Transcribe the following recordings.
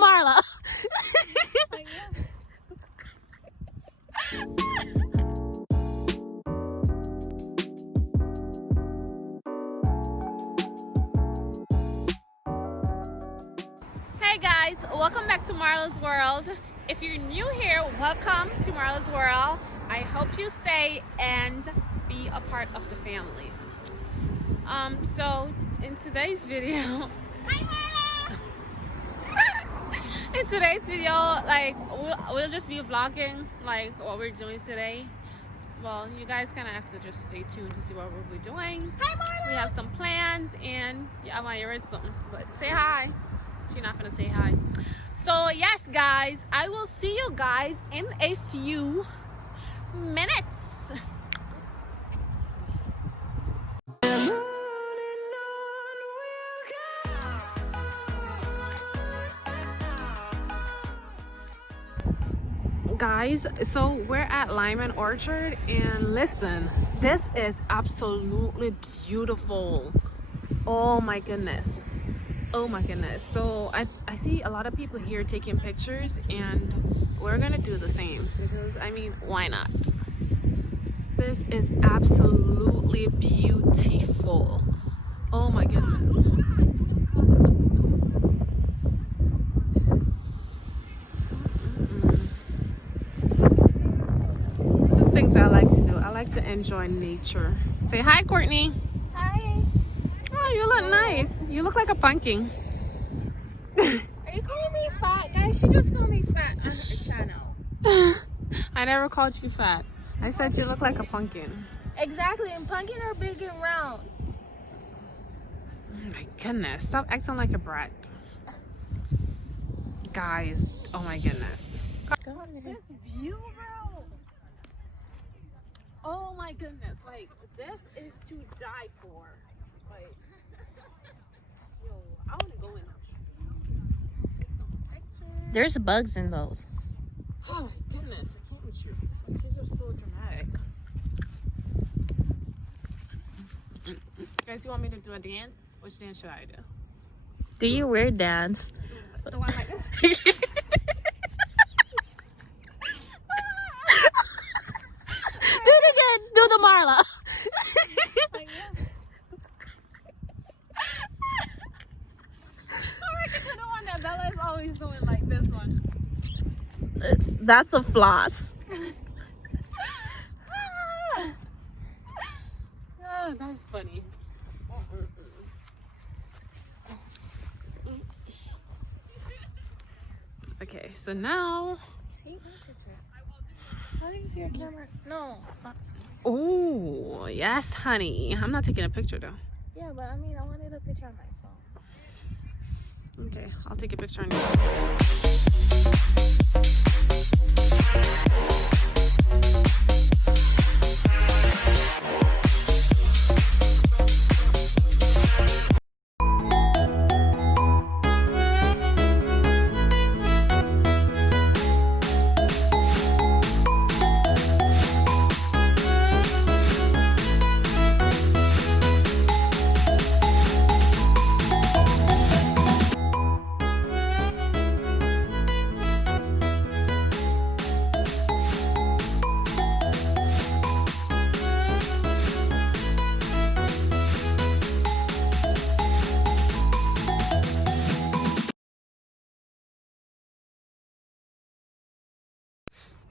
Marla. Hey guys, welcome back to Marla's World. If you're new here, welcome to Marla's World. I hope you stay and be a part of the family. So in today's video, hi Marla! In today's video, like we'll just be vlogging like what we're doing today. Well, you guys kind of have to just stay tuned to see what we'll be doing. Hi Marla! We have some plans and yeah, I might read something, but say hi. She's not gonna say hi. So yes guys, I will see you guys in a few minutes. Guys, so we're at Lyman Orchard and listen, this is absolutely beautiful. Oh my goodness. Oh my goodness. So I see a lot of people here taking pictures and we're gonna do the same because I mean, why not? This is absolutely beautiful. Oh my goodness. This is things I like to do. I like to enjoy nature. Say hi, Courtney. Hi. Oh, you look nice. You look like a pumpkin. Are you calling me fat? Guys, she just called me fat on her channel. I never called you fat. I said you look like a pumpkin. Exactly, and pumpkin are big and round. Oh my goodness. Stop acting like a brat. Guys, oh my goodness. This view, bro. Oh my goodness. Like, this is to die for. Like, yo, I want to go in there. Take some pictures. There's bugs in those. Oh my goodness, I can't with you. These are so dramatic. Guys, you want me to do a dance? Which dance should I do? Do you wear dance? The one like this? Do it again. Do the Marla. Like this? I reckon to the one that Bella is always doing, like this one. That's a floss. Oh, that's funny. Okay, so now. How do you see your camera? No. Oh, yes, honey. I'm not taking a picture though. Yeah, but I mean, I wanted a picture on my phone. Okay, I'll take a picture on you.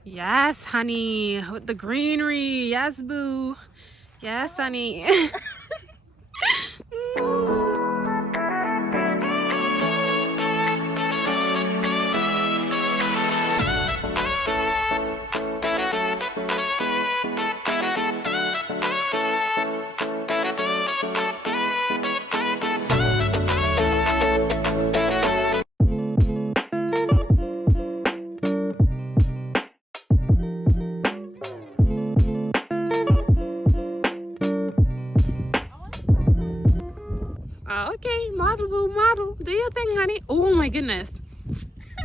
Yes, honey, with the greenery. Yes, boo. Yes, honey. Okay, model boo, model. Do your thing, honey. Oh my goodness.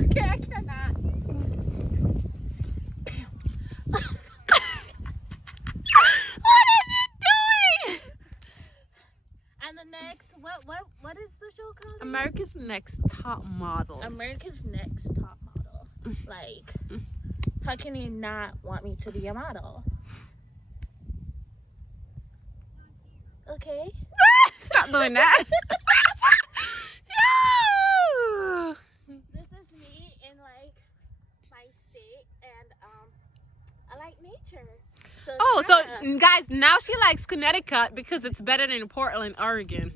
Okay, I cannot. What is it doing? And the next, what what is the show called? America's Next Top Model. America's Next Top Model. Like, how can you not want me to be a model? Okay. Stop doing that. Yeah. This is me in like my state, and I like nature. So guys, now she likes Connecticut because it's better than Portland, Oregon.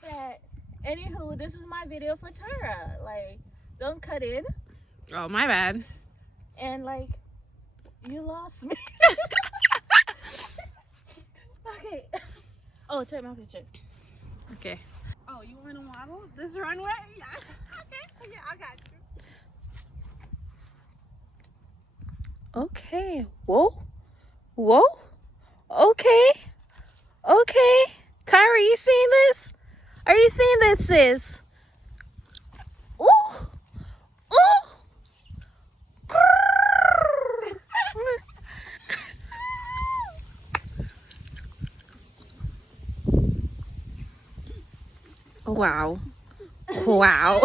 But anywho, this is my video for Tara. Like, don't cut in. Oh, my bad. And like, you lost me. Okay. Oh, take my picture. Okay. Oh, you want to model this runway? Yes. Okay. Yeah, I got you. Okay. Whoa. Whoa. Okay. Okay. Tyra, are you seeing this? Are you seeing this, sis? Ooh. Ooh. Wow. Wow.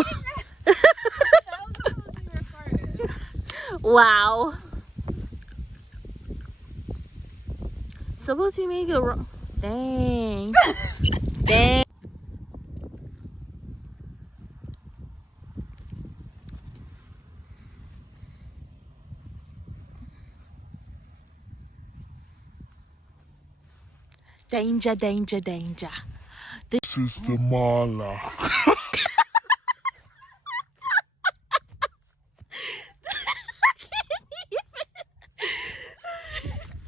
Wow. Suppose you make it wrong. Dang. Dang. Danger, danger, danger. This is the Marla.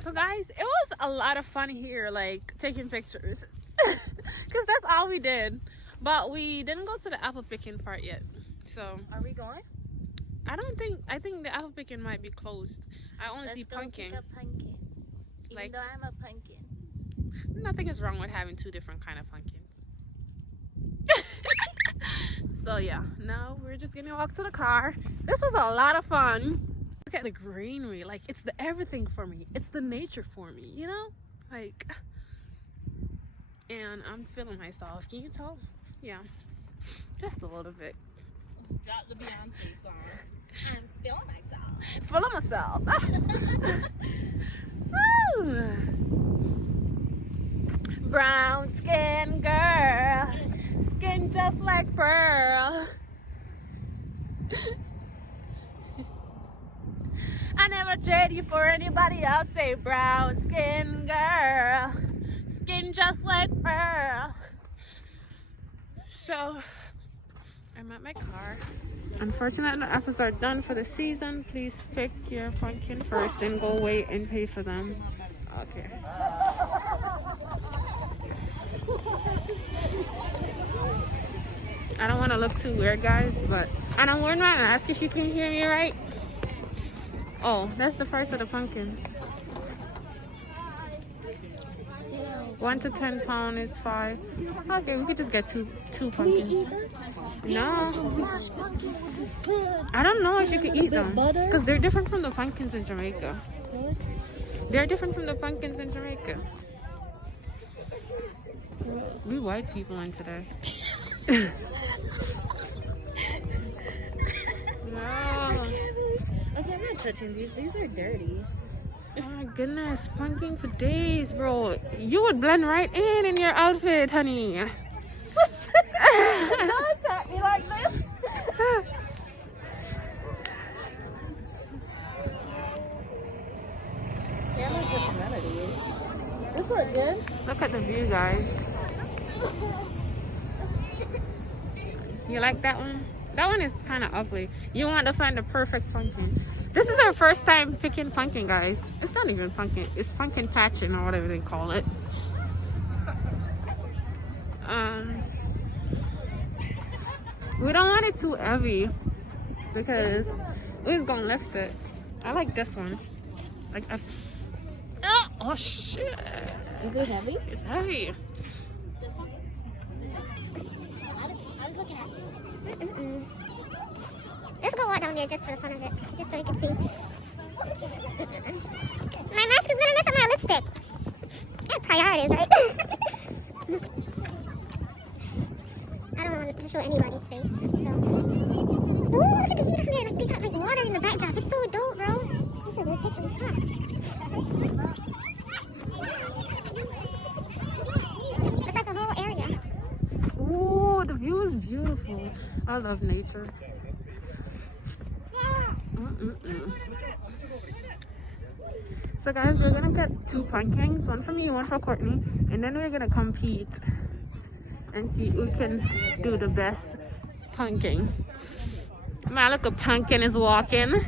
So guys, it was a lot of fun here, like taking pictures, because that's all we did. But we didn't go to the apple picking part yet. So Are we going? I think the apple picking might be closed. I only see pumpkin. Pick a pumpkin. Even Like- though I'm a pumpkin. Nothing is wrong with having two different kind of pumpkins. So yeah, now we're just gonna walk to the car. This was a lot of fun. Look at the greenery, like it's the everything for me. It's the nature for me, you know? Like, and I'm feeling myself. Can you tell? Yeah, just a little bit. Drop the Beyonce song. I'm feeling myself. Feeling myself. Woo. Brown skin girl, skin just like pearl. I never trade you for anybody else. Say brown skin girl, skin just like pearl. So I'm at my car. Unfortunately, the apples are done for the season. Please pick your pumpkin first and go wait and pay for them. Okay. I don't want to look too weird, guys, but I don't wear my mask if you can hear me right. Oh, that's the price of the pumpkins. 1 to 10 pound is $5. Okay, we could just get two pumpkins. No, I don't know if you could eat them because they're different from the pumpkins in Jamaica. They're different from the pumpkins in Jamaica. We white people in today. No. Okay, I'm not touching these. These are dirty. Oh my goodness, pumpkin for days, bro. You would blend right in your outfit, honey. What? Don't attack me like this. Yeah, I'm not touching none of these. This look good. Look at the view, guys. You like that one? That one is kind of ugly. You want to find the perfect pumpkin. This is our first time picking pumpkin, guys. It's not even pumpkin. It's pumpkin patching or whatever they call it. We don't want it too heavy because we're gonna lift it. I like this one. Like, oh shit! Is it heavy? It's heavy. This one? I was looking at it. Let's go walk down there just for the fun of it, just so you can see. My mask is gonna mess up my lipstick. That's priorities, right? I don't to show anybody's face. So, ooh, look at the view down there. Like, they got like water in the backdrop. It's so dope, bro. That's a good picture. Huh. It's like a whole area. Ooh, the view is beautiful. I love nature. So guys, we're gonna get 2 pumpkins, one for me, one for Courtney, and then we're gonna compete and see who can do the best pumpkin. My little pumpkin is walking.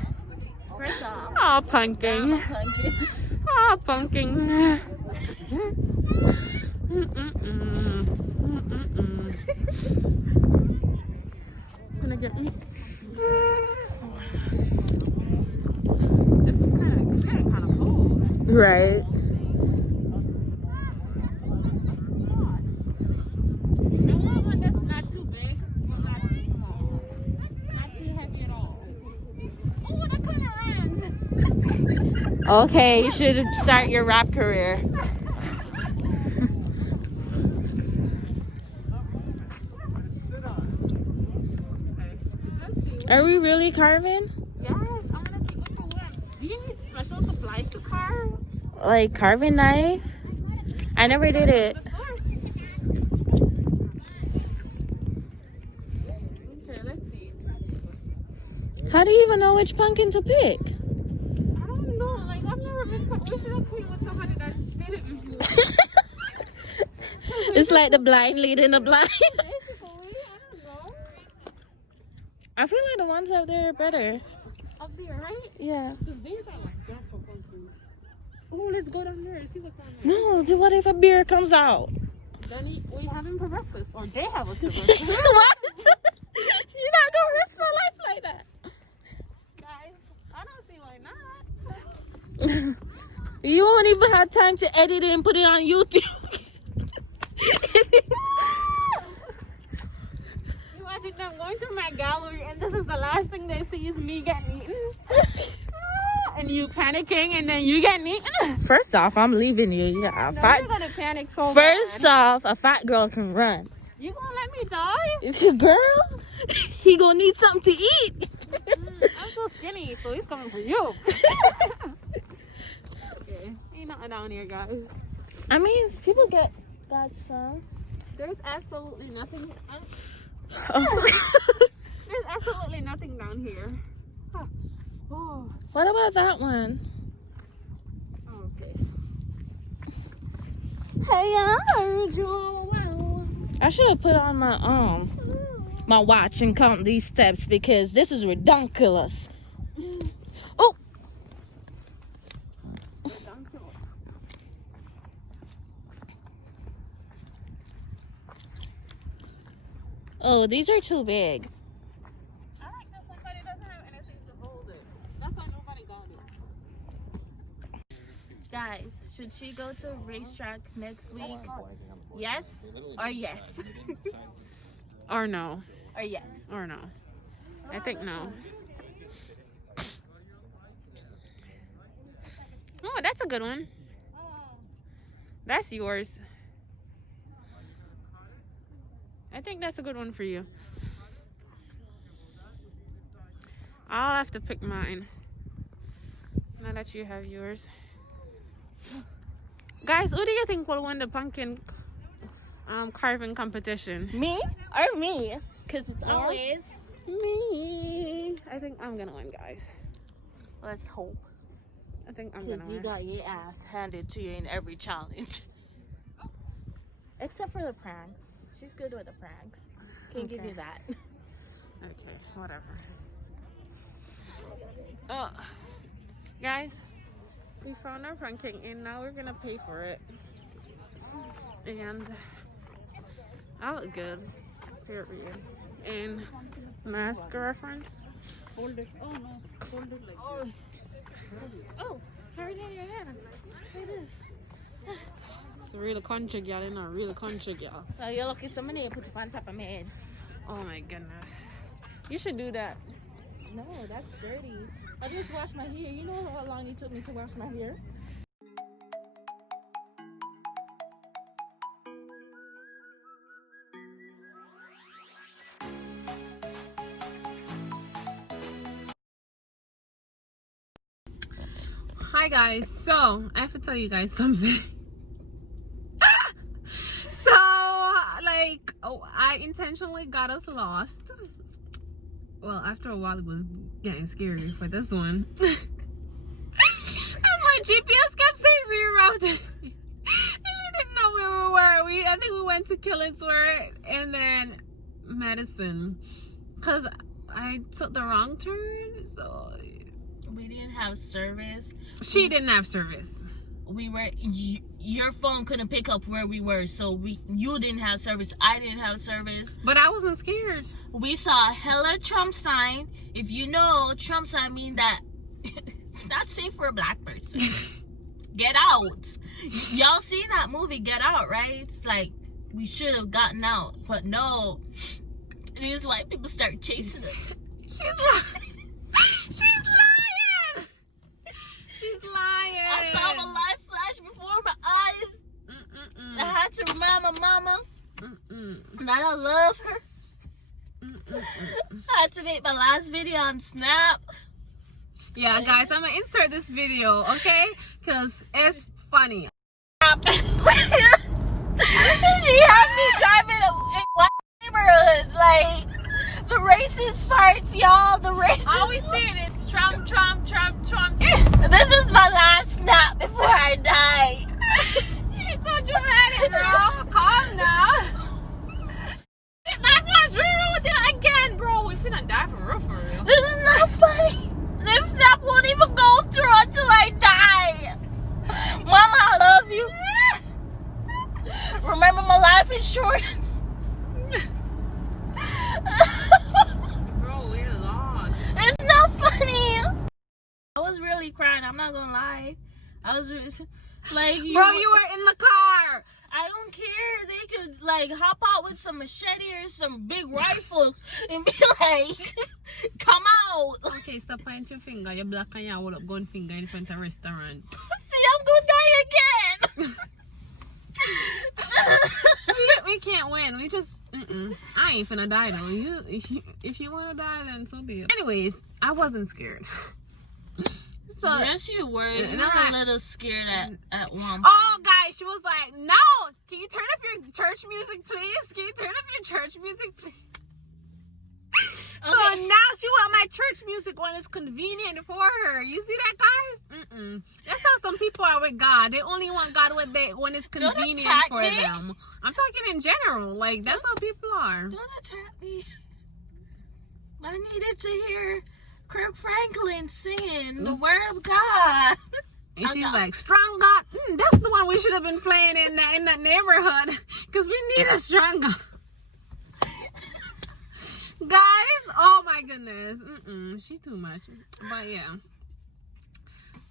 First off, Oh, pumpkin. pumpkin. Oh, pumpkin. Gonna get me. It's getting kind of cold. Right. I want one that's not too big, but not too small. Not too heavy at all. Oh, that kind of runs. Okay, you should start your rap career. Are we really carving? Yes, I want to see which one. Do you need special supplies to carve? Like carving knife? I never did it. The store. Okay, let's see. How do you even know which pumpkin to pick? I don't know. Like, I've never been. We should have played with somebody that did it before. It's like the blind leading the blind. Basically, I don't know. I feel like the ones up there are better. Up there, right? Yeah. Because these are like dark for pumpkins. Oh, let's go down there and see what's down there. No, what if a beer comes out? Then we have him for breakfast, or they have us for breakfast. What? You're not gonna risk my life like that. Guys, I don't see why not. You won't even have time to edit it and put it on YouTube. Imagine them going through my gallery and this is the last thing they see is me getting eaten. And you panicking and then you getting eaten. First off, I'm leaving you. Yeah, No, fat. you're gonna panic so First bad. off, a fat girl can run. You gonna let me die? It's your girl. He gonna need something to eat. I'm so skinny, so he's coming for you. Okay, ain't nothing down here, guys. I mean, people got some. There's absolutely nothing. Oh. There's absolutely nothing down here. Huh. Oh, What about that one? okay. Hey, I should have put on my watch and count these steps because this is ridiculous. Oh. Oh, these are too big. I like this one, but it doesn't have anything to hold it. That's why nobody got it. Guys, should she go to racetrack next week? Yes or yes? Or no. Or yes? Or no. I think no. Oh, that's a good one. That's yours. I think that's a good one for you. I'll have to pick mine. Now that you have yours. Guys, who do you think will win the pumpkin carving competition? Me or me? Because it's Or always me. I think I'm gonna win, guys. let's hope. I think I'm gonna Because you win. got your ass handed to you in every challenge. Except for the pranks. She's good with the pranks. Can't give Okay. you that. Okay, whatever. Oh, guys, we found our pumpkin and now we're gonna pay for it. And I look good, period. And mask reference. Hold it. Oh no, hold it like this. Oh, hurry down your hair. Look at this. It's a real country girl, you know, a real country girl. Well, you're lucky somebody put it on top of my head. Oh my goodness. You should do that. No, that's dirty. I just washed my hair. You know how long it took me to wash my hair? Hi guys, so I have to tell you guys something. So like, I intentionally got us lost. Well, after a while it was getting scary for this one. And my GPS kept saying rerouted. And we didn't know where we were. I think we went to Killingsworth and then Madison, because I took the wrong turn, so We didn't have service. she didn't have service. We were, your phone couldn't pick up where we were, so you didn't have service. I didn't have service. But I wasn't scared. We saw a hella Trump sign. If you know, Trump sign mean that it's not safe for a black person. Get out. Y'all seen that movie Get Out, right? It's like we should have gotten out, but no. These white people start chasing us. She's lying. She's lying. She's lying. I saw my life flash before my eyes. I had to remind my mama that I love her. I had to make my last video on Snap. Yeah, guys, I'm gonna insert this video, okay? Because it's funny. She had me driving in white neighborhood, like the racist parts, y'all. The racist. All we see is Trump, Trump, Trump, Trump. This is my last snap before I die. You're so dramatic, bro. Calm now. My phone's rerouted again, bro. We finna die for real. This is not funny. This snap won't even go through until I die. Mama, I love you. Remember my life insurance. Bro, we're lost. It's not funny. I was really crying. I'm not gonna lie. I was really, like, Bro, you were in the car. I don't care. They could like hop out with some machete or some big rifles and be like, "Come out." Okay, stop pointing your finger. You're black and you hold up gun finger in front of a restaurant. See, I'm gonna die again. We can't win. We just, I ain't finna die though. If you wanna die, then so be it. Anyways, I wasn't scared. So Yes, you were. You were a little scared at one point. oh, guys, she was like, "No, can you turn up your church music, please? Can you turn up your church music, please?" So now she want my church music when it's convenient for her. You see that, guys? That's how some people are with God. They only want God when it's convenient for them. I'm talking in general. Like, that's how people are. Don't attack me. I needed to hear Kirk Franklin singing the word of God. And she's like, strong God. That's the one we should have been playing in that neighborhood. Because we need a strong God. Guys, oh my goodness. She's too much. But yeah.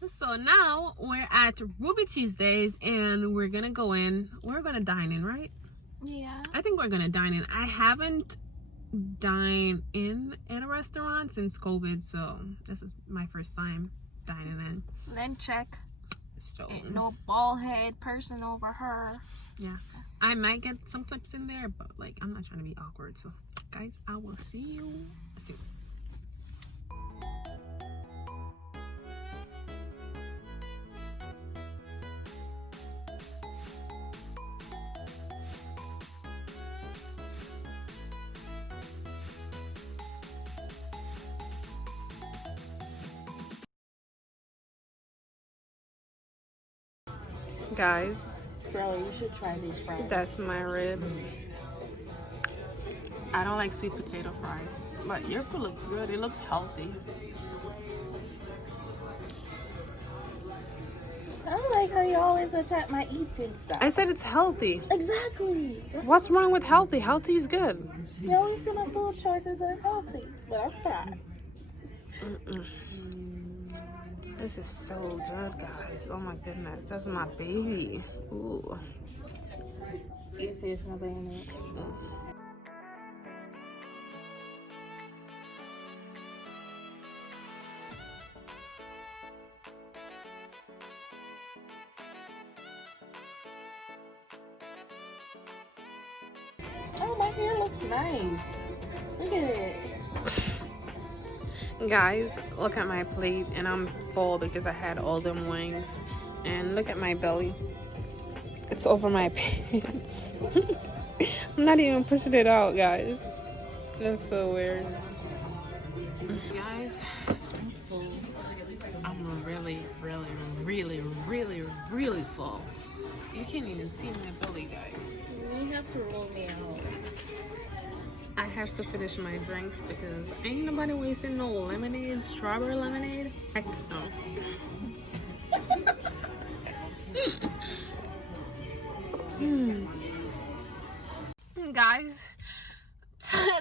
So now we're at Ruby Tuesdays and we're going to go in. We're going to dine in, right? Yeah. I think we're going to dine in. I haven't dined in at a restaurant since COVID. So this is my first time dining in. Then check. So Ain't no bald head person over her. yeah, I might get some clips in there, but like I'm not trying to be awkward. So guys, I will see you soon. Guys, Bro, you should try these fries. that's my ribs. I don't like sweet potato fries, but your food looks good. It looks healthy. I don't like how you always attack my eating stuff. I said it's healthy. Exactly. What's wrong with healthy? Healthy is good. You always say my food choices are healthy, but I'm fine. This is so good, guys. Oh my goodness, that's my baby. Ooh. Your face not in it. Oh, my hair looks nice. Look at it. Guys, look at my plate, and I'm full because I had all them wings. And look at my belly. It's over my pants. I'm not even pushing it out, guys. That's so weird. Guys, I'm full. I'm really, really, really, really, really full. You can't even see my belly, guys. You have to roll me out. I have to finish my drinks because ain't nobody wasting no lemonade, strawberry lemonade. Heck no. Guys,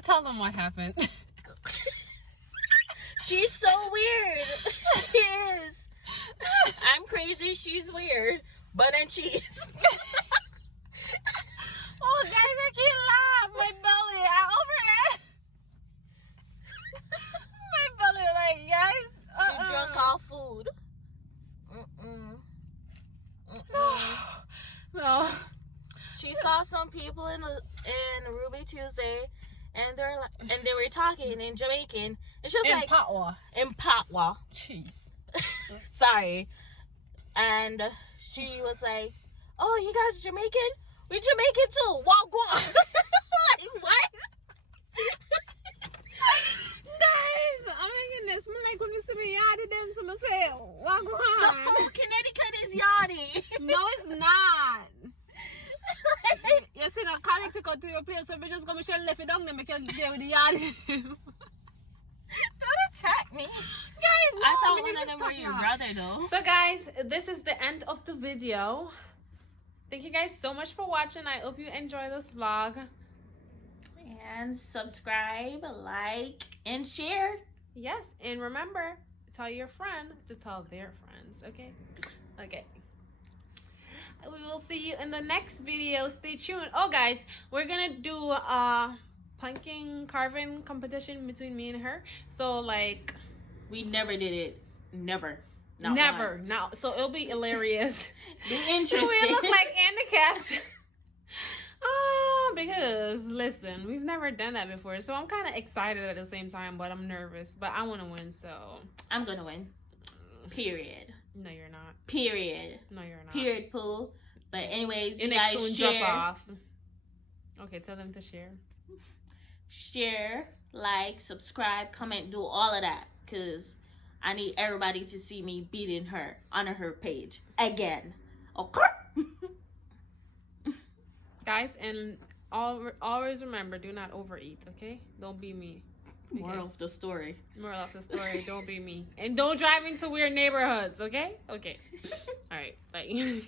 tell them what happened. She's so weird. She is. I'm crazy. She's weird. Butter and cheese. Oh, guys, I can't laugh. My belly, I overhead. My belly, like, guys. She drunk all food. No. She saw some people in Ruby Tuesday, and they were talking in Jamaican, and she was like, in Patwa. Jeez. Sorry. And she was like, "Oh, you guys are Jamaican? We Jamaican too. Wagwan." Like, what? Guys, oh my goodness. Like when we see me yardie them, someone say, Wagwan. No, Connecticut is yachty. No, it's not. You see, now Connecticut to your place, so we just go and left it down there, make it there with the yardie. Don't attack me. Guys, no, I thought we one need of to them stop were your now. brother, though. So guys, this is the end of the video. Thank you guys so much for watching. I hope you enjoy this vlog. And subscribe, like, and share. Yes, and remember, tell your friend to tell their friends, okay? Okay. We will see you in the next video. Stay tuned. Oh, guys, we're gonna do a pumpkin carving competition between me and her. So, like... We never did it. Never. Not never. once. No. So, it'll be hilarious. Be interesting. We look like handicapped. Oh, because listen, we've never done that before, so I'm kind of excited at the same time, but I'm nervous. But I want to win, so I'm gonna win. Period. No, you're not. Period. No, you're not. Period. Pooh. But anyways, Your you next guys one share. jump off. Okay, tell them to share. Share, like, subscribe, comment, do all of that, cause I need everybody to see me beating her on her page again. Okay. Guys, and always remember, do not overeat, okay? Don't be me. Okay? Moral of the story. Moral of the story, don't be me. And don't drive into weird neighborhoods, okay? Okay. All right, bye.